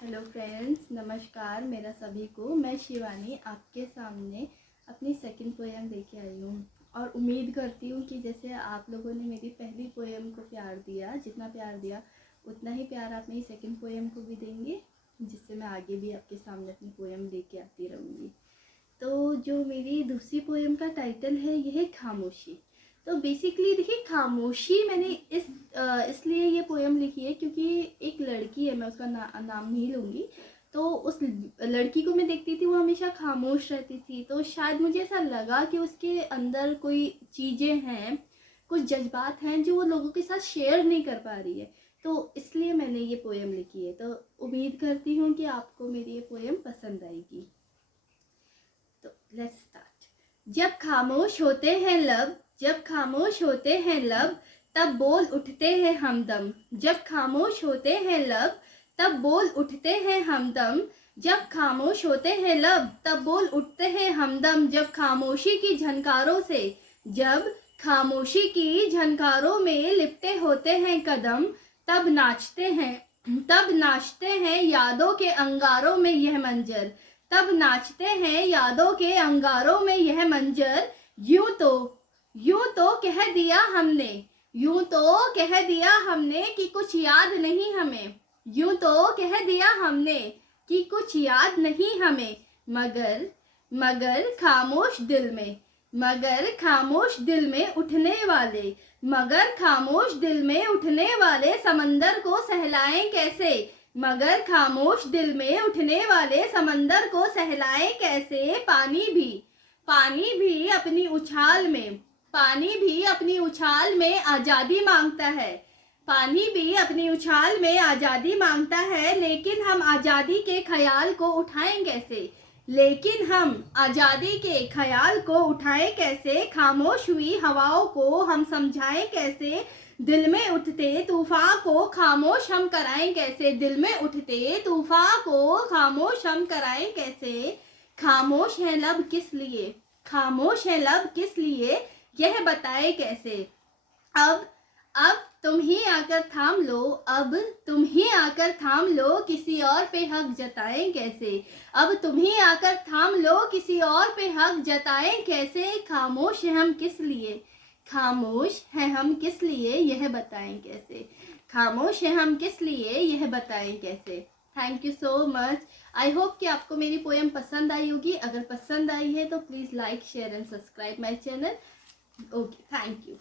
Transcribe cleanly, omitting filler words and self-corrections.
Hello friends, नमस्कार मेरा सभी को। मैं शिवानी आपके सामने अपनी सेकंड पोएम लेके आई हूँ और उम्मीद करती हूँ कि जैसे आप लोगों ने मेरी पहली पोएम को प्यार दिया, जितना प्यार दिया उतना ही प्यार आप मेरी सेकंड पोएम को भी देंगे, जिससे मैं आगे भी आपके सामने अपनी पोएम लेके आती रहूँगी। तो जो मेरी दूसरी पोएम का टाइटल है यह है खामोशी। तो बेसिकली देखिए, खामोशी मैंने इसलिए ये पोएम लिखी है क्योंकि एक लड़की है, मैं उसका नाम नहीं लूँगी। तो उस लड़की को मैं देखती थी, वो हमेशा खामोश रहती थी। तो शायद मुझे ऐसा लगा कि उसके अंदर कोई चीज़ें हैं, कुछ जज्बात हैं जो वो लोगों के साथ शेयर नहीं कर पा रही है। तो इसलिए मैंने ये पोएम लिखी है। तो उम्मीद करती हूँ कि आपको मेरी ये पोएम पसंद आएगी। तो लेट्स स्टार्ट। जब खामोश होते हैं लब, जब खामोश होते हैं लब, तब बोल उठते हैं हमदम। जब खामोश होते हैं लब, तब बोल उठते हैं हमदम। जब खामोश होते हैं लब, तब बोल उठते हैं हमदम। जब खामोशी की झनकारों से, जब खामोशी की झनकारों में लिपटे होते हैं कदम, तब नाचते हैं, तब नाचते हैं यादों के अंगारों में यह मंजर। तब नाचते हैं यादों के अंगारों में यह मंजर। यूं तो कह दिया हमने, यूं तो कह दिया हमने कि कुछ याद नहीं हमें। यूं तो कह दिया हमने कि कुछ याद नहीं हमें। मगर खामोश दिल में, मगर खामोश दिल में उठने वाले, मगर खामोश दिल में उठने वाले समंदर को सहलाएं कैसे। मगर खामोश दिल में उठने वाले समंदर को सहलाएं कैसे। पानी भी अपनी उछाल में, पानी भी अपनी उछाल में आज़ादी मांगता है। पानी भी अपनी उछाल में आज़ादी मांगता है, लेकिन हम आज़ादी के ख्याल को उठाएं कैसे। लेकिन हम आज़ादी के ख्याल को उठाएं कैसे। खामोश हुई हवाओं को हम समझाएं कैसे। दिल में उठते तूफान को खामोश हम कराएं कैसे। दिल में उठते तूफान को खामोश हम कराएं कैसे। खामोश है लब किस लिए, खामोश है लब किस लिए, यह बताए कैसे। अब तुम ही आकर थाम लो, अब तुम ही आकर थाम लो, किसी और पे हक जताएं कैसे। अब तुम ही आकर थाम लो, किसी और पे हक जताएं कैसे। खामोश है हम किस लिए, खामोश है हम किस लिए, यह बताएं कैसे। खामोश है हम किस लिए, यह बताएं कैसे। Thank you so much. I hope कि आपको मेरी पोएम पसंद आई होगी। अगर पसंद आई है तो please like, share and subscribe my channel. Okay, thank you.